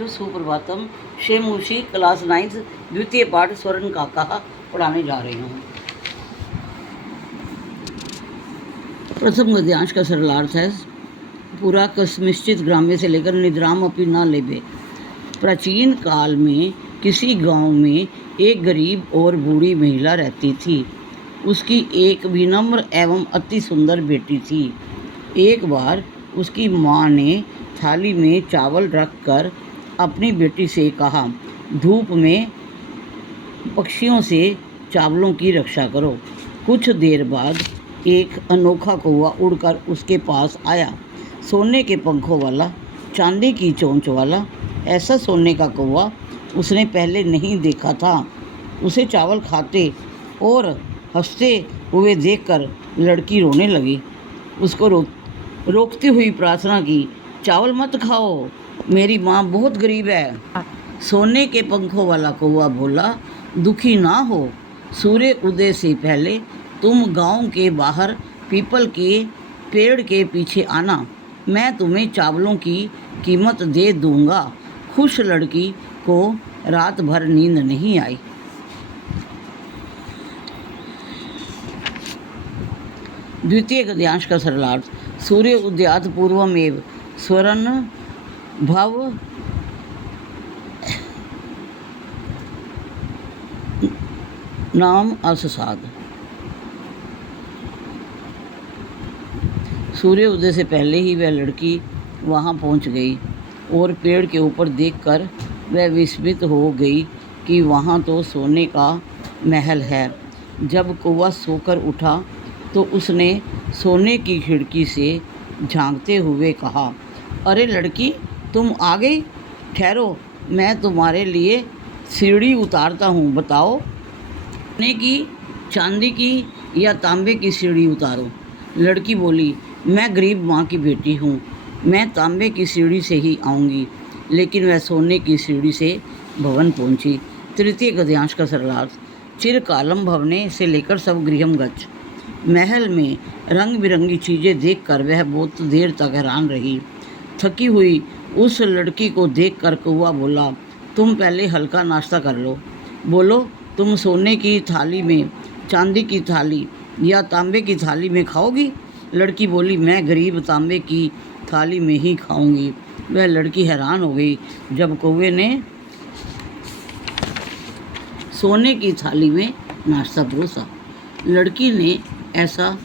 बच्चों सुप्रभातम। शेमुशी क्लास 9 द्वितीय पाठ स्वर्ण काका पढ़ाने जा रही हूँ। प्रथम गद्यांश का सरलार्थ है पूरा कस्मिश्चित ग्राम्य से लेकर निद्राम अपनी न लेबे। प्राचीन काल में किसी गांव में एक गरीब और बूढ़ी महिला रहती थी। उसकी एक विनम्र एवं अति सुंदर बेटी थी। एक बार उसकी माँ ने थाली में चावल रखकर अपनी बेटी से कहा, धूप में पक्षियों से चावलों की रक्षा करो। कुछ देर बाद एक अनोखा कौवा उड़कर उसके पास आया। सोने के पंखों वाला, चांदी की चोंच वाला, ऐसा सोने का कौवा उसने पहले नहीं देखा था। उसे चावल खाते और हंसते हुए देखकर लड़की रोने लगी। उसको रोकती हुई प्रार्थना की, चावल मत खाओ, मेरी माँ बहुत गरीब है। सोने के पंखों वाला कौवा बोला, दुखी ना हो, सूर्य उदय से पहले तुम गांव के बाहर पीपल के पेड़ के पीछे आना, मैं तुम्हें चावलों की कीमत दे दूंगा। खुश लड़की को रात भर नींद नहीं आई। द्वितीय गद्यांश का सरलार्थ सूर्य उदयात पूर्वमेव स्वर्ण भव नाम अससाद। सूर्य उदय से पहले ही वह लड़की वहां पहुंच गई और पेड़ के ऊपर देखकर वह विस्मित हो गई कि वहां तो सोने का महल है। जब कौवा सोकर उठा तो उसने सोने की खिड़की से झांकते हुए कहा, अरे लड़की, तुम आ गई? ठहरो, मैं तुम्हारे लिए सीढ़ी उतारता हूँ। बताओ, सोने की, चांदी की या तांबे की सीढ़ी उतारो? लड़की बोली, मैं गरीब माँ की बेटी हूँ, मैं तांबे की सीढ़ी से ही आऊँगी। लेकिन वह सोने की सीढ़ी से भवन पहुँची। तृतीय गद्यांश का सरलार्थ चिरकालम भवने से लेकर सब गृहम गच्छ। महल में रंग बिरंगी चीज़ें देखकर वह बहुत देर तक हैरान रही। थकी हुई उस लड़की को देखकर कौवा बोला, तुम पहले हल्का नाश्ता कर लो। बोलो, तुम सोने की थाली में, चांदी की थाली या तांबे की थाली में खाओगी? लड़की बोली, मैं गरीब तांबे की थाली में ही खाऊंगी। वह लड़की हैरान हो गई जब कौवे ने सोने की थाली में नाश्ता परोसा। लड़की ने ऐसा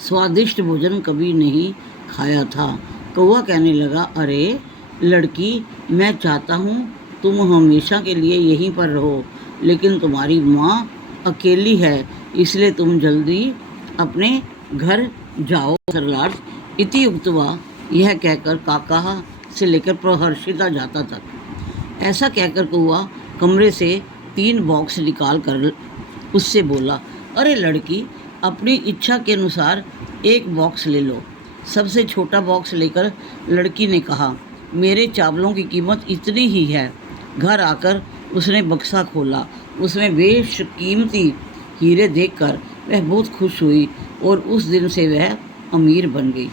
स्वादिष्ट भोजन कभी नहीं खाया था। कौवा कहने लगा, अरे लड़की, मैं चाहता हूँ तुम हमेशा के लिए यहीं पर रहो, लेकिन तुम्हारी माँ अकेली है, इसलिए तुम जल्दी अपने घर जाओ। सरलार्थ इति उक्त्वा, यह कहकर काका से लेकर प्रहर्षिता जाता तक। ऐसा कहकर कौवा कमरे से 3 बॉक्स निकाल कर उससे बोला, अरे लड़की, अपनी इच्छा के अनुसार एक बॉक्स ले लो। सबसे छोटा बॉक्स लेकर लड़की ने कहा, मेरे चावलों की कीमत इतनी ही है। घर आकर उसने बक्सा खोला। उसमें बेशकीमती हीरे देखकर वह बहुत खुश हुई और उस दिन से वह अमीर बन गई।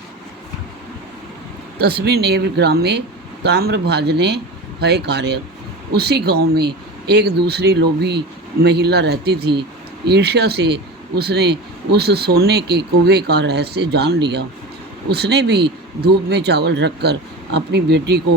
तस्मिन् एव ग्रामे ताम्रभाजने है कार्य। उसी गांव में एक दूसरी लोभी महिला रहती थी। ईर्ष्या से उसने उस सोने के कौवे का रहस्य जान लिया। उसने भी धूप में चावल रखकर अपनी बेटी को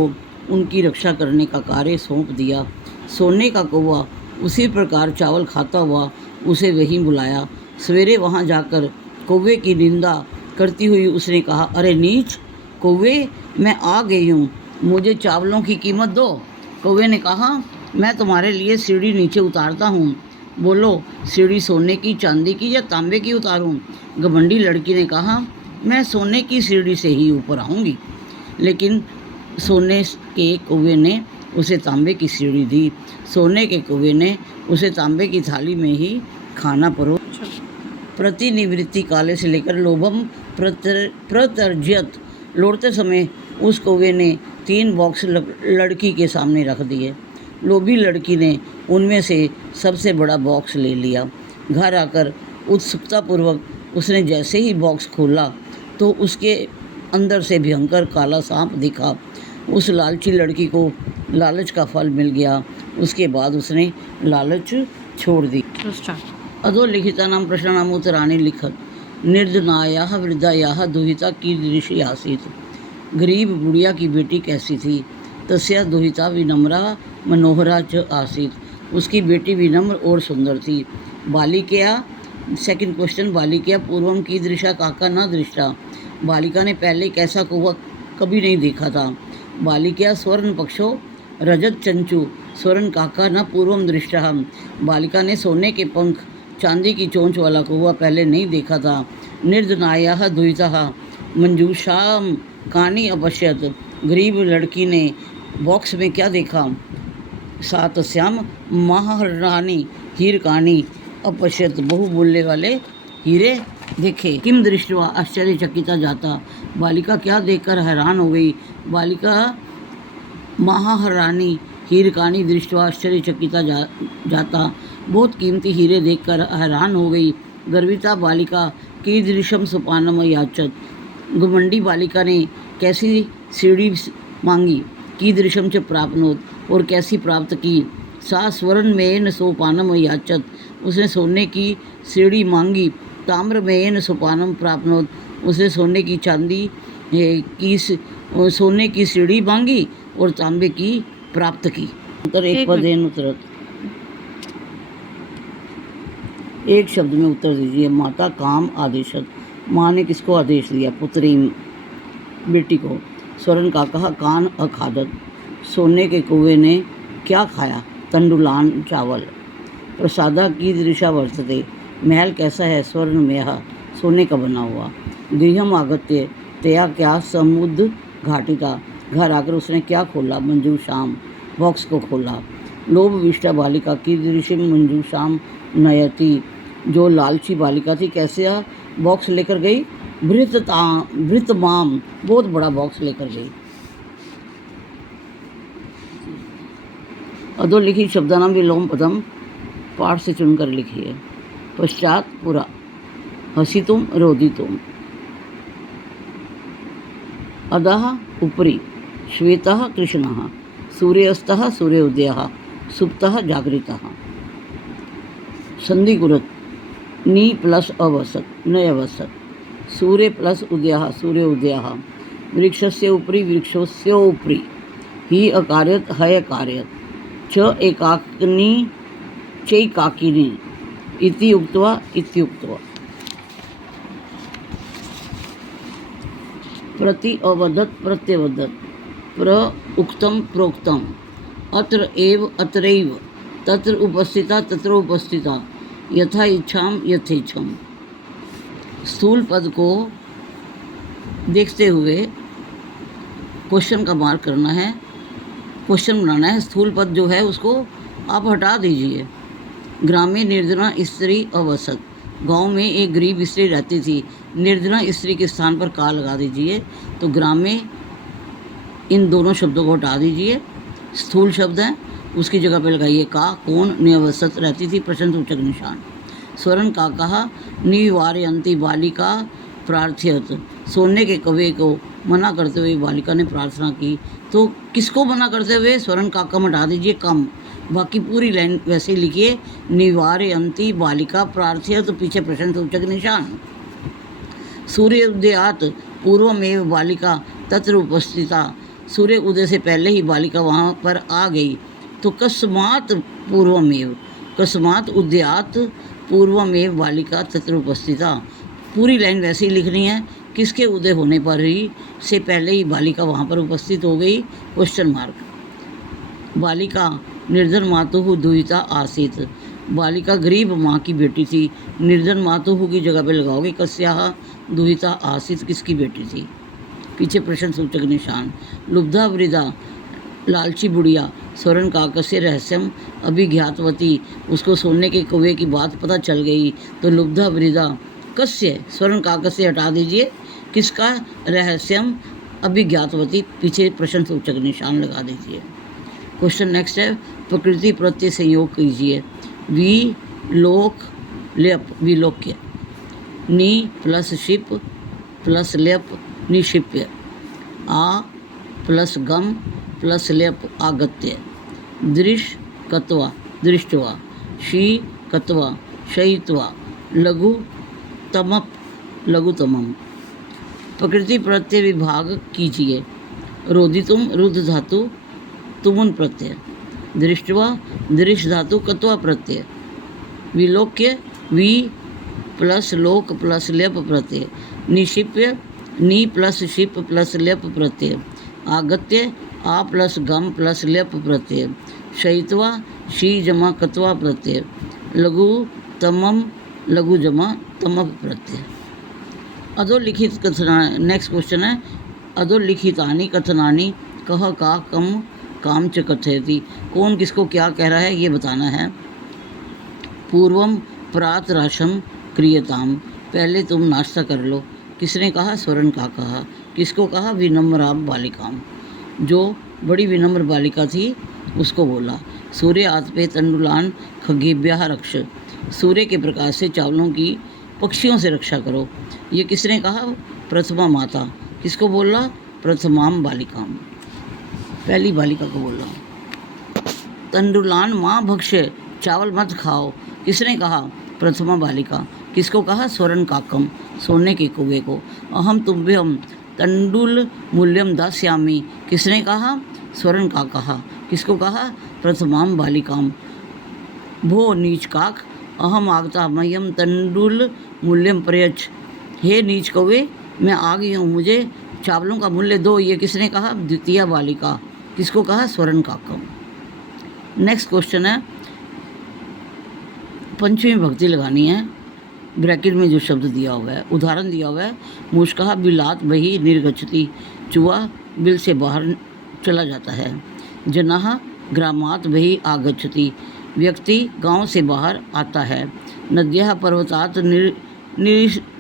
उनकी रक्षा करने का कार्य सौंप दिया। सोने का कौवा उसी प्रकार चावल खाता हुआ उसे वहीं बुलाया। सवेरे वहां जाकर कौवे की निंदा करती हुई उसने कहा, अरे नीच कौवे, मैं आ गई हूँ, मुझे चावलों की कीमत दो। कौवे ने कहा, मैं तुम्हारे लिए सीढ़ी नीचे उतारता हूँ। बोलो, सीढ़ी सोने की, चांदी की या तांबे की उतारूं? घमंडी लड़की ने कहा, मैं सोने की सीढ़ी से ही ऊपर आऊँगी। लेकिन सोने के कौवे ने उसे तांबे की सीढ़ी दी। सोने के कौवे ने उसे तांबे की थाली में ही खाना परोसा। प्रतिनिवृत्ति काले से लेकर लोभम प्रतर्ज्यत। लौटते समय उस कौवे ने 3 बॉक्स लड़की के सामने रख दिए। लोभी लड़की ने उनमें से सबसे बड़ा बॉक्स ले लिया। घर आकर उत्सुकतापूर्वक उसने जैसे ही बॉक्स खोला तो उसके अंदर से भयंकर काला सांप दिखा। उस लालची लड़की को लालच का फल मिल गया। उसके बाद उसने लालच छोड़ दी। अधोलिखितानां प्रश्नानाम् उत्तराणि लिखत। निर्धनायाः वृद्धायाः दुहिता कीदृशी आसीत्। गरीब बुढ़िया की बेटी कैसी थी। तस्या दुहिता विनम्रा मनोहरा च आसीत्। उसकी बेटी विनम्र और सुंदर थी। बालिकया, सेकंड क्वेश्चन, बालिकया पूर्वम कीदृशा काका न दृष्टा। बालिका ने पहले कैसा कौवा कभी नहीं देखा था। बालिकया स्वर्ण पक्षो रजत चंचू स्वर्ण काका न पूर्वम दृष्टा। बालिका ने सोने के पंख चांदी की चोंच वाला कौवा पहले नहीं देखा था। निर्धनायाः दुहिता मंजूषाम कानी अपश्यत। गरीब लड़की ने बॉक्स में क्या देखा। सा तस्याम महारानी हीर कानी अपश्यत। बहु बोलने वाले हीरे देखे। किम दृष्टवा आश्चर्यचकिता जाता। बालिका क्या देखकर हैरान हो गई। बालिका महारानी हीरकानी दृष्टवा आश्चर्यचकिता जाता। बहुत कीमती हीरे देखकर हैरान हो गई। गर्विता बालिका कीदृशम सोपानम याचत। घमंडी बालिका ने कैसी सीढ़ी मांगी। कीदृशम च प्राप्नोत, और कैसी प्राप्त की। सा स्वर्णमयेन सोपानम याचत। उसने सोने की सीढ़ी मांगी। ताम्रमयेन सोपानम प्राप्नोत, उसने सोने की सोने की सीढ़ी मांगी और तांबे की प्राप्त की। उत्तर एक पदेन उत्तरत। एक शब्द में उत्तर दीजिए। माता काम आदेशत। माँ ने किसको आदेश दिया। पुत्री बेटी को। स्वर्ण काका कान अखादत। सोने के कौवे ने क्या खाया। तंडुलान चावल। प्रसादा की दृशा वर्तते। महल कैसा है। स्वर्णमयः सोने का बना हुआ। गृहम आगत्य तया क्या समुद्र घाटिता। घर आकर उसने क्या खोला। मंजूषाम बॉक्स को खोला। लोभ विष्टा बालिका की दृश्य मंजूषाम नयति। जो लालची बालिका थी कैसे बॉक्स लेकर गई। भृतमाम बहुत बड़ा बॉक्स लेकर गई। अधोलिखित शब्दानाम विलोम पदम पाठ से चुनकर लिखिए। पश्चात पुरा। हसितुम रोदितुम। अधः ऊपरी। श्वेतः कृष्णः। सूर्यास्तः सूर्योदयः। सुप्तः जागृतः। संधि गुरुत। नी प्लस अवसत नयवसत। सूर्य प्लस उदयः सूर्योदयः। वृक्षस्य उपरि वृक्षस्योपरि। ही अकार्यत है अकार्यत। च एकाकिनी चैकाकिनी इति उक्त्वा इत्युक्त्वा। प्रति अवदत प्रत्यवदत। प्र उक्तम प्रोक्तम। अत्र एव अत्रैव। तत्र उपस्थिता तत्र उपस्थिता। यथा इच्छाम यथेच्छम। स्थूल पद को देखते हुए क्वेश्चन का मार्क करना है। क्वेश्चन बनाना है। स्थूल पद जो है उसको आप हटा दीजिए। ग्रामे निर्धना स्त्री अवसत। गांव में एक गरीब स्त्री रहती थी। निर्धना स्त्री के स्थान पर का लगा दीजिए। तो ग्राम में इन दोनों शब्दों को हटा दीजिए। स्थूल शब्द है उसकी जगह पे लगाइए का। कौन निवसत रहती थी प्रश्नसूचक निशान। स्वर्ण का कहा निवारयंती बालिका प्रार्थयत। सोने के कौवे को मना करते हुए बालिका ने प्रार्थना की। तो किसको मना करते हुए। स्वर्ण काका हटा दीजिए कम। बाकी पूरी लाइन वैसे ही लिखिए। निवारयंती बालिका प्रार्थयत तो पीछे प्रश्नसूचक निशान। सूर्योदयात पूर्वमेव बालिका तत्र उपस्थिता। सूर्य उदय से पहले ही बालिका वहाँ पर आ गई। तो कस्मात पूर्वमेव। कस्मात उदयात पूर्वमेव बालिका तत्र उपस्थिता। पूरी लाइन वैसे ही लिखनी है। किसके उदय होने पर ही से पहले ही बालिका वहाँ पर उपस्थित हो गई। Question mark. बालिका निर्धन मातुः दुहिता आसीत। बालिका गरीब माँ की बेटी थी। निर्धन मातुः की जगह पे लगाओगे कस्याः दुहिता आसीत किसकी बेटी थी। पीछे प्रश्नसूचक निशान। लुब्धा वृद्धा लालची बुढ़िया। स्वर्ण काकस्य रहस्यम अभिज्ञातवती। उसको सोने के कौवे की बात पता चल गई। तो लुब्धा वृद्धा कस्य स्वर्ण काकस्य हटा दीजिए। किसका रहस्यम अभिज्ञातवती पीछे प्रश्नसूचक निशान लगा दीजिए। क्वेश्चन नेक्स्ट है। प्रकृति प्रत्यय संयोग कीजिए। वी लोक लेप विलोक्य। नी प्लस शिप प्लस लेप निशिप्य। आ प्लस गम प्लस लेप आगत्य। दृश कत्वा दृष्टवा, शी कत्वा शयित्वा, लघु तमप लघुतमम। प्रकृति प्रत्यय विभाग कीजिए। रोदितुम रुद्ध धातु तुमुन प्रत्यय। दृष्टवा दृश धातु कत्वा प्रत्यय। विलोक्य वी प्लस लोक प्लस लेप प्रत्यय। निशिप्य नी प्लस शिप प्लस लेप प्रत्यय। आगत्य आ प्लस गम प्लस लेप प्रत्यय। शयित्वा शी जमा कत्वा प्रत्यय। लघु तमम लघु जमा तमक प्रत्यय। अधोलिखित कथना, नेक्स्ट क्वेश्चन है अधोलिखितानि कथनानि कह का कम काम च कथयति। कौन किसको क्या कह रहा है ये बताना है। पूर्वम प्रातराशम क्रियताम, पहले तुम नाश्ता कर लो। किसने कहा? स्वरण का कहा। किसको कहा? विनम्रा बालिकाम, जो बड़ी विनम्र बालिका थी उसको बोला। सूर्य आतपे तंडुलान खगेभ्यः रक्ष, सूर्य के प्रकाश से चावलों की पक्षियों से रक्षा करो। ये किसने कहा? प्रथमा माता। किसको बोला? प्रथमाम बालिकाम, पहली बालिका को बोला। तंडुलान माँ भक्ष्य, चावल मत खाओ। किसने कहा? प्रथमा बालिका। किसको कहा? स्वर्ण काकम, सोने के कुएं को। अहम तुभ्यम तंडुल मूल्यम दास्यामि, किसने कहा? स्वर्ण का कहा। किसको कहा? प्रथमाम बालिकाम। भो नीच काक, अहम आगता मह्यम तंडुल मूल्यम प्रयच्छ, हे नीच कौवे मैं आ गई हूँ, मुझे चावलों का मूल्य दो। ये किसने कहा? द्वितीय बालिका। किसको कहा? स्वर्ण काकम। नेक्स्ट क्वेश्चन है, पंचमी भक्ति लगानी है। ब्रैकेट में जो शब्द दिया हुआ है, उदाहरण दिया हुआ है। मुश्कहा बिलात बही निर्गच्छति, चूहा बिल से बाहर चला जाता है। जनाह ग्रामात बही आगच्छति, व्यक्ति गांव से बाहर आता है। नद्यः पर्वतात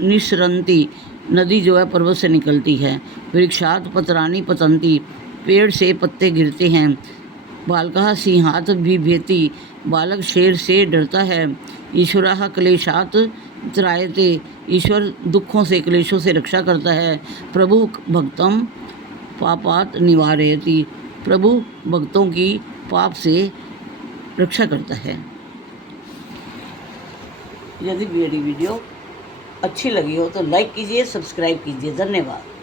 निसरंती, नदी जो है पर्वत से निकलती है। वृक्षात पत्राणि पतंती, पेड़ से पत्ते गिरते हैं। बालकः सिंहात बिभेति, बालक शेर से डरता है। ईश्वरः क्लेशात त्रायते, ईश्वर दुखों से क्लेशों से रक्षा करता है। प्रभु भक्तम पापात निवारयति, प्रभु भक्तों की पाप से रक्षा करता है। यदि मेरी वीडियो अच्छी लगी हो तो लाइक कीजिए, सब्सक्राइब कीजिए। धन्यवाद।